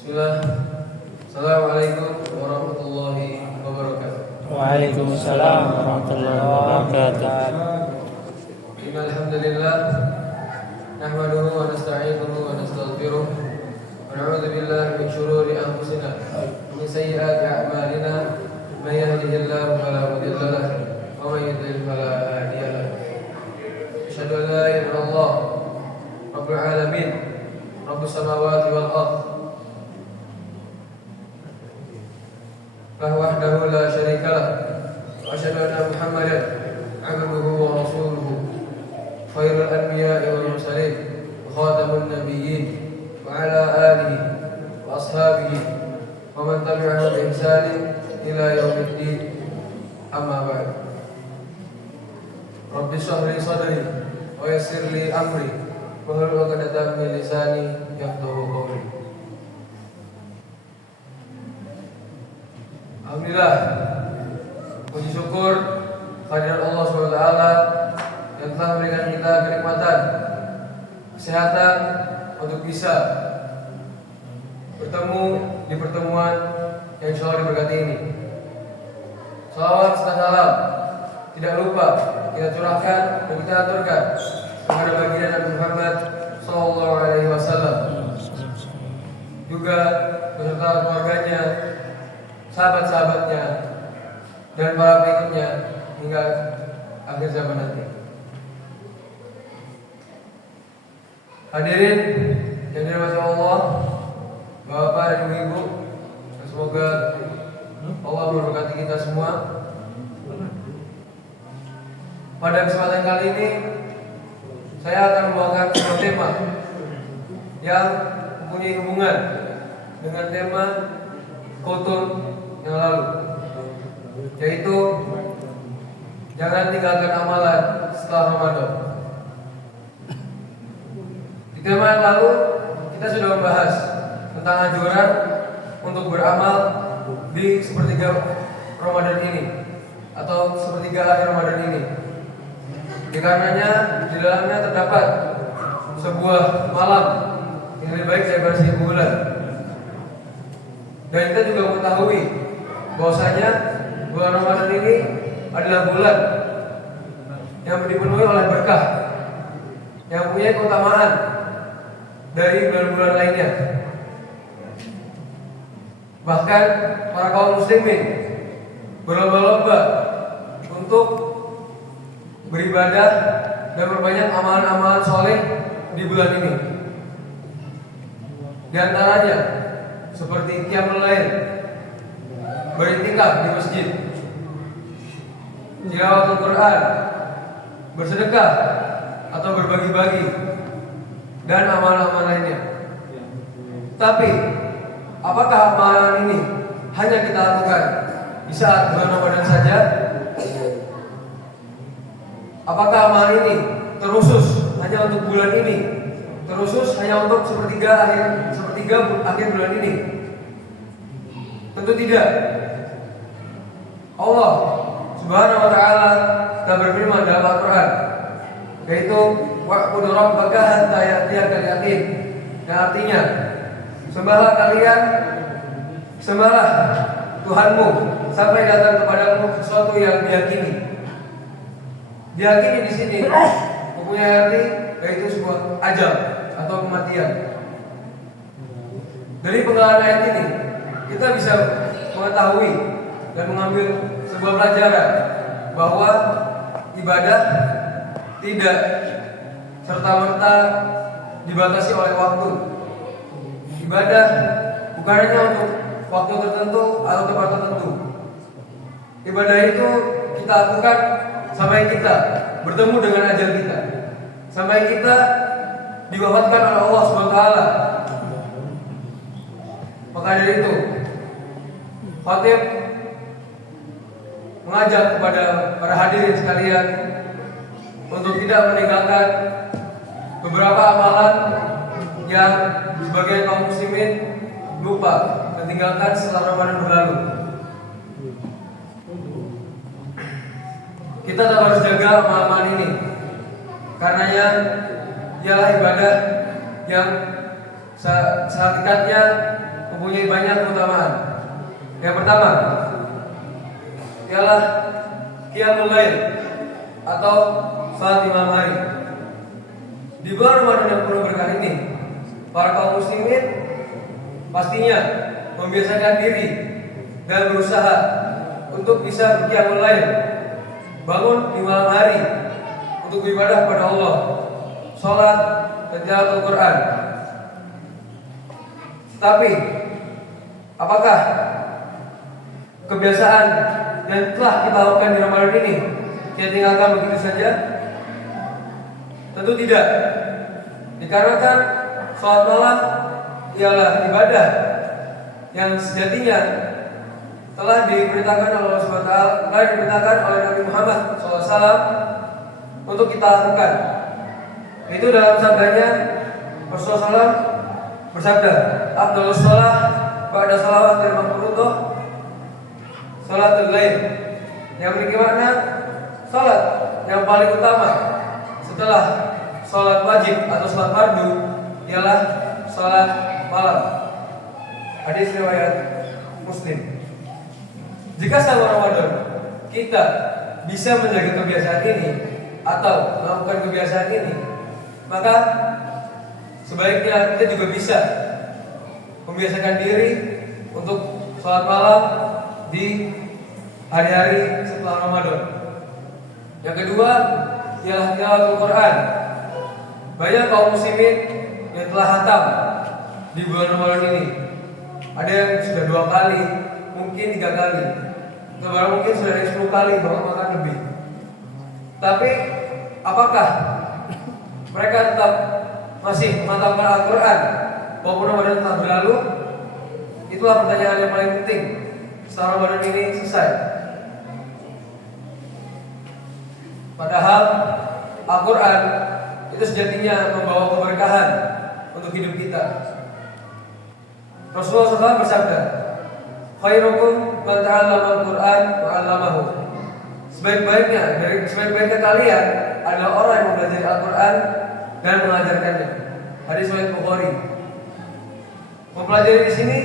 Bismillah. Assalamualaikum warahmatullahi wabarakatuh. Waalaikumsalam warahmatullahi wabarakatuh. Innal hamdalillah nahmaduhu wa nasta'inuhu wa nastaghfiruh wa na'udzu billahi min shururi anfusina wa min sayyiati a'malina may yahdihillahu fala mudilla lahu wa may yudlil fala hadiya lahu. Asyhadu an la ilaha illallah rabbul alamin rabbus samawati wal ardh wahdahu la syarika lah wa asyhadu anna Muhammadan 'abduhu wa rasuluhu khairul anbiya'i wal mursalin wa khatamun nabiyyin wa ala alihi wa ashabihi wa man tabi'ahum bi ihsanin ila yaumiddin. Amma ba'd. Rabbi shrah li sadri wa yassir li amri wa hlul 'uqdatam min lisani yafqahu qawli. Alhamdulillah, puji syukur kehadirat Allah SWT yang telah memberikan kita kenikmatan, kesehatan untuk bisa bertemu di pertemuan yang insya Allah diberkati ini. Salawat serta salam tidak lupa kita curahkan dan kita aturkan kepada baginda Nabi Muhammad SAW, juga beserta keluarganya, sahabat-sahabatnya, dan para pengikutnya hingga akhir zaman nanti. Hadirin yang dirahmati Allah, Bapak dan Ibu, semoga Allah memberkati kita semua. Pada kesempatan kali ini saya akan membawakan sebuah tema yang mempunyai hubungan dengan tema khutbah yang lalu, yaitu jangan tinggalkan amalan setelah Ramadan. Di tema yang lalu kita sudah membahas tentang anjuran untuk beramal di sepertiga Ramadan ini atau sepertiga akhir Ramadan ini. Dikarenanya di dalamnya terdapat sebuah malam yang lebih baik daripada 1000 bulan. Dan kita juga mengetahui bahwasanya bulan Ramadan ini adalah bulan yang dipenuhi oleh berkah, yang punya keutamaan dari bulan-bulan lainnya. Bahkan para kaum muslimin berlomba-lomba untuk beribadah dan berbanyak amalan-amalan soleh di bulan ini. Di antaranya seperti qiyamul lail, beriktikaf di masjid, tilawatul Quran, bersedekah atau berbagi-bagi, dan amalan-amalan lainnya. Tapi apakah amalan ini hanya kita lakukan di saat bulan Ramadan saja? Apakah amalan ini terusus hanya untuk bulan ini? Terusus hanya untuk sepertiga akhir bulan ini? Tentu tidak. Allah Subhanahu wa taala telah berfirman dalam Al-Qur'an, yaitu wa'budu rabbaka hatta ya'tiyakal yaqin. Yang artinya, sembahlah Tuhanmu sampai datang kepadamu sesuatu yang diyakini. Diyakini di sini mempunyai arti yaitu sebuah ajal atau kematian. Dari penggalan ayat ini kita bisa mengetahui dan mengambil sebuah pelajaran bahwa ibadah tidak serta-merta dibatasi oleh waktu. Ibadah bukan hanya untuk waktu tertentu atau tempat tertentu. Ibadah itu kita lakukan sampai kita bertemu dengan ajal kita, sampai kita diwafatkan oleh Allah SWT. Maka dari itu khatib mengajak kepada para hadirin sekalian untuk tidak meninggalkan beberapa amalan yang sebagian kaum muslimin lupa dan tinggalkan setelah Ramadan berlalu. Kita tetap harus jaga amalan ini, karenanya ialah ibadah yang sehakikatnya mempunyai banyak keutamaan. Yang pertama ialah qiyamul lail atau salat di malam hari. Di bulan Ramadan yang penuh berkah ini, para kaum muslimin pastinya membiasakan diri dan berusaha untuk bisa berqiyamul lail, bangun di malam hari untuk beribadah kepada Allah, sholat dan tilawah Al-Quran. Tetapi apakah kebiasaan yang telah kita lakukan di Ramadan ini kita tinggalkan begitu saja? Tentu tidak. Dikarenakan sholat malam ialah ibadah yang sejatinya telah diperintahkan oleh Allah SWT, telah diperintahkan oleh Nabi Muhammad SAW untuk kita lakukan. Itu dalam sabdanya Rasulullah SAW bersabda, "Afdhalus shalah ba'da shalawatil mafruḍah shalatul lail." Yang memiliki makna salat yang paling utama setelah salat wajib atau salat fardu ialah salat malam. Hadis riwayat Muslim. Jika selama Ramadan kita bisa menjaga kebiasaan ini atau melakukan kebiasaan ini, maka sebaiknya kita juga bisa membiasakan diri untuk sholat malam di hari-hari setelah Ramadan. Yang kedua ialah tilawah Al-Quran. Banyak kaum muslimin yang telah hatam di bulan Ramadan ini. Ada yang sudah 2 kali, mungkin 3 kali, atau mungkin sudah ada 10 kali, bahkan lebih. Tapi apakah mereka tetap masih menghatamkan Al-Quran walaupun Ramadan telah berlalu? Itulah pertanyaan yang paling penting setelah Ramadan ini selesai. Padahal Al-Quran itu sejatinya membawa keberkahan untuk hidup kita. Rasulullah SAW bersabda, "Khairukum man ta'allama al-Quran wa 'allamahu." Sebaik-baiknya kalian adalah orang yang mempelajari Al-Quran dan mengajarkannya. Hadis riwayat Bukhari. Mempelajari di sini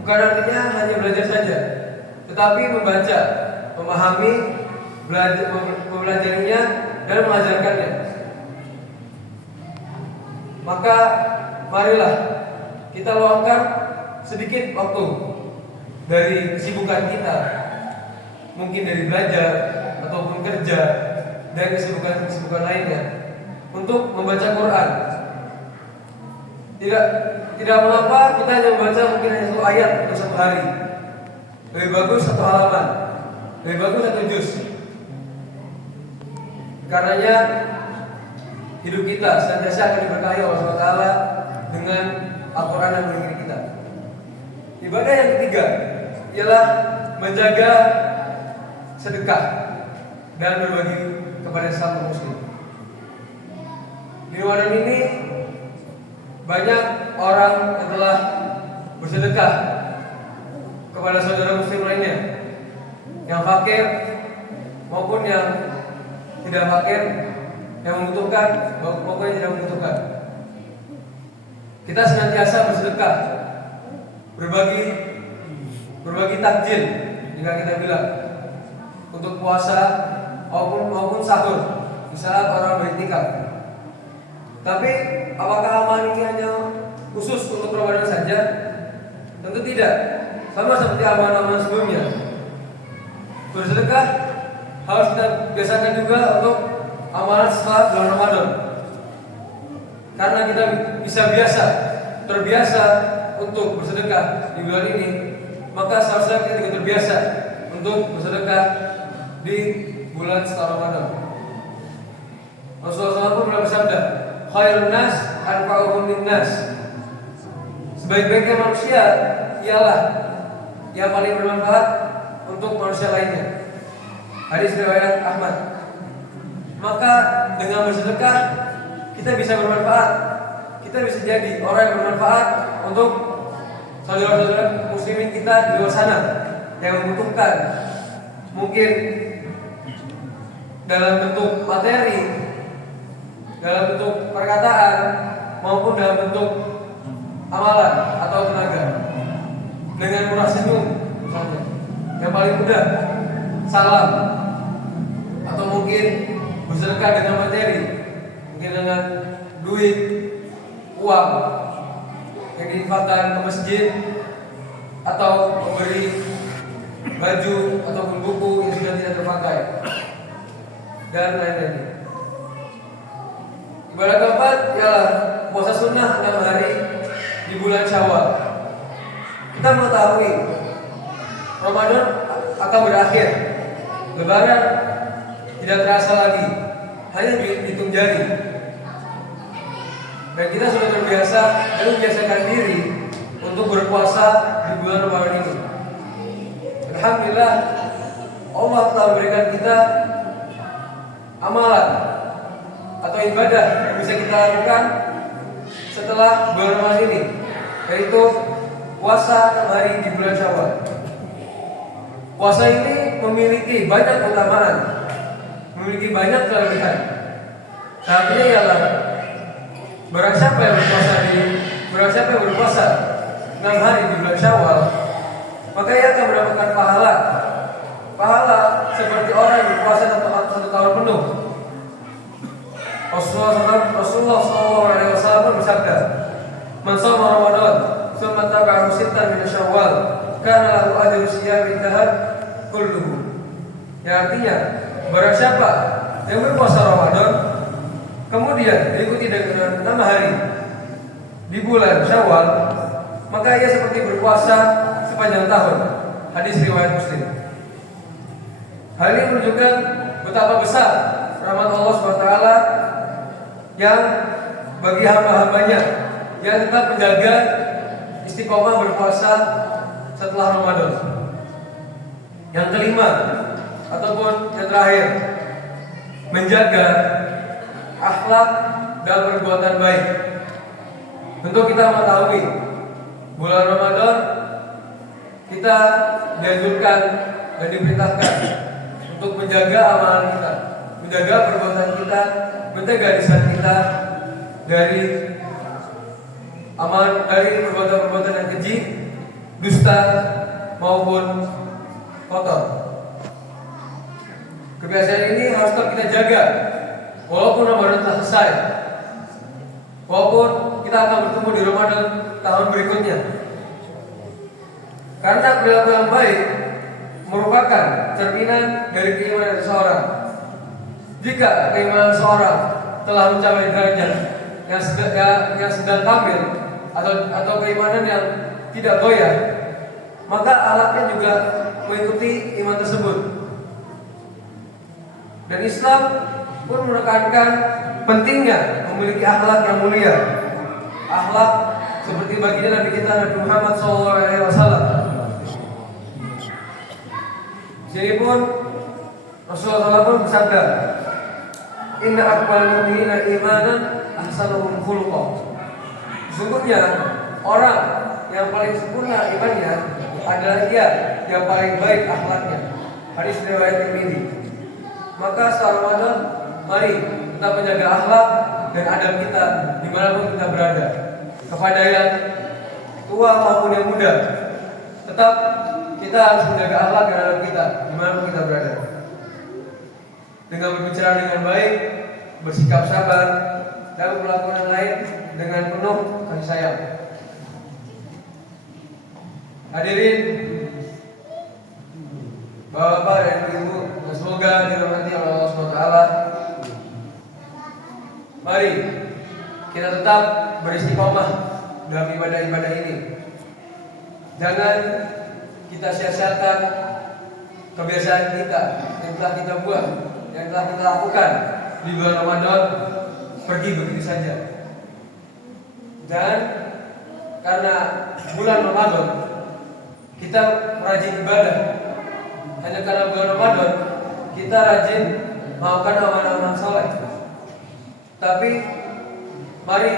bukan artinya hanya belajar saja, tetapi membaca, memahami, mempelajarinya dan mengajarkannya. Maka marilah kita luangkan sedikit waktu dari kesibukan kita, mungkin dari belajar ataupun kerja dan kesibukan lainnya, untuk membaca Quran. Tidak mengapa kita hanya membaca mungkin hanya 1 ayat atau 1 hari. Lebih bagus 1 halaman, lebih bagus 1 juz. Karenanya hidup kita senantiasa akan diberkahi oleh Allah SWT dengan Al-Quran yang mengiringi kita. Ibadah yang ketiga ialah menjaga sedekah dan berbagi kepada sesama muslim. Di Ramadan ini banyak orang yang telah bersedekah kepada saudara muslim lainnya, yang fakir maupun yang tidak fakir, yang membutuhkan maupun yang tidak membutuhkan. Kita senantiasa bersedekah, berbagi takjil jika kita bilang untuk puasa maupun sahur di saat orang beriktikaf. Tapi apakah amalan ini hanya khusus untuk Ramadan saja? Tentu tidak. Sama seperti amalan-amalan sebelumnya, bersedekah harus kita biasakan juga untuk amalan setelah bulan Ramadan. Karena kita bisa terbiasa untuk bersedekah di bulan ini, maka seharusnya kita juga terbiasa untuk bersedekah di bulan setelah Ramadan. Rasulullah SAW pun bersabda, "Khairun nas anfa'uhum linnas." Sebaik-baiknya manusia ialah yang paling bermanfaat untuk manusia lainnya. Hadis riwayat Ahmad. Maka dengan bersedekah kita bisa bermanfaat. Kita bisa jadi orang yang bermanfaat untuk saudara-saudara muslimin kita di luar sana yang membutuhkan, mungkin dalam bentuk materi, dalam bentuk perkataan, maupun dalam bentuk amalan atau tenaga. dengan murah senyum misalnya. Yang paling mudah salam, atau mungkin bersedekah dengan materi, mungkin dengan duit, uang yang diinfakkan ke masjid, atau memberi baju ataupun buku yang sudah tidak terpakai, dan lain-lain. Ibadah keempat ialah puasa sunnah 6 hari di bulan Syawal. Kita mengetahui Ramadan akan berakhir, Lebaran tidak terasa lagi, hanya dihitung jari. Dan kita sudah terbiasa dan membiasakan diri untuk berpuasa di bulan Ramadan ini. Alhamdulillah, Allah telah memberikan kita amalan atau ibadah yang bisa kita lakukan setelah bulan Ramadan ini, yaitu puasa 6 hari di bulan Syawal. Puasa ini memiliki banyak keutamaan, memiliki banyak kelebihan. Saatnya ialah barang siapa yang berpuasa 6 hari di bulan Syawal, maka ia akan mendapatkan pahala seperti orang yang berpuasa 1 tahun penuh. Rasulullah SAW bersabda, "Man shoma Ramadan, tsumma tabi'ahu sittan min Syawal, kana lahu ajru siyami dahr kulluhu." Ya, artinya, barang siapa yang berpuasa Ramadan kemudian diikuti dengan 6 hari di bulan Syawal, maka ia seperti berpuasa sepanjang tahun. Hadis riwayat Muslim. Hal ini menunjukkan betapa besar rahmat Allah SWT yang bagi hamba-hambanya yang tetap menjaga istiqomah berpuasa setelah Ramadan. Yang kelima ataupun yang terakhir, menjaga akhlak dan perbuatan baik. Tentu kita mengetahui bulan Ramadan kita dianjurkan dan diperintahkan untuk menjaga amalan kita, menjaga perbuatan kita, menjaga lisan kita dari perbuatan-perbuatan yang keji, dusta maupun kotor. Kebiasaan ini harus tetap kita jaga walaupun Ramadan telah selesai, walaupun kita akan bertemu di Ramadan tahun berikutnya. Karena perilaku yang baik merupakan cerminan dari keimanan seseorang. Jika keimanan seseorang telah mencapai derajat yang sedang kamil atau keimanan yang tidak goyah, maka alatnya juga mengikuti iman tersebut. Dan Islam pun menekankan pentingnya memiliki akhlak yang mulia, akhlak seperti baginda Nabi kita Nabi Muhammad SAW. Sini pun Rasulullah pun bersabda, "Inna aqwal mu'minina imanan ahsanuhum khuluqa." Sesungguhnya orang yang paling sempurna imannya adalah dia yang paling baik akhlaknya. Hadis riwayat Tirmidzi. Maka setelah Ramadan, mari kita menjaga akhlak dan adab kita dimanapun kita berada. Kepada yang tua maupun yang muda, tetap kita harus menjaga akhlak dan adab kita dimanapun kita berada. Dengan berbicara dengan baik, bersikap sabar, dan melakukan yang lain dengan penuh kasih sayang. Hadirin Bapak dan Ibu, semoga dirahmati oleh Allah SWT. Mari kita tetap beristiqomah dalam ibadah-ibadah ini. Jangan kita sia-siakan kebiasaan kita yang telah kita buat, yang telah kita lakukan di bulan Ramadan pergi begitu saja. Dan karena bulan Ramadan kita rajin ibadah, hanya karena bulan Ramadan kita rajin melakukan amal-amal saleh. Tapi mari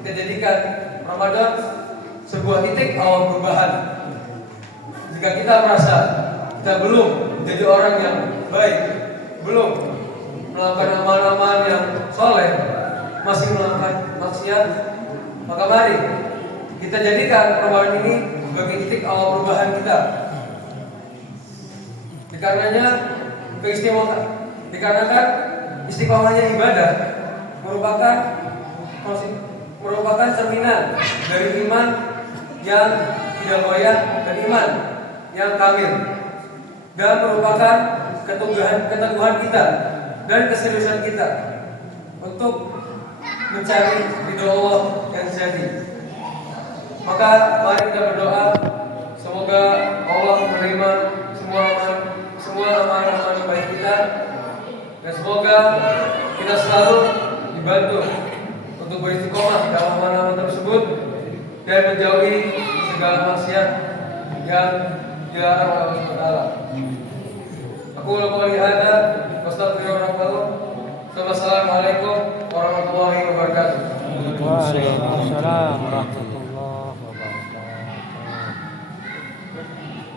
kita jadikan Ramadan sebuah titik awal perubahan. Jika kita merasa kita belum menjadi orang yang baik, belum melakukan amal-amal yang soleh, masih melakukan maksiat, maka mari kita jadikan Ramadan ini sebagai titik awal perubahan kita. Dikarenakan istiqomahnya ibadah merupakan cerminan dari iman yang tidak goyah dan iman yang kamil, dan merupakan keteguhan kita dan keseriusan kita untuk mencari ridho Allah yang sejati. Maka mari kita berdoa semoga Allah menerima semua amal-amal baik kita, dan semoga kita selalu dibantu untuk beristiqomah dalam amal-amal tersebut dan menjauhi segala maksiat yang dilarang oleh Allah Taala. Aku qouli hadza wa astaghfirullah. Wassalamualaikum warahmatullahi wabarakatuh. Waalaikumsalam warahmatullahi wabarakatuh.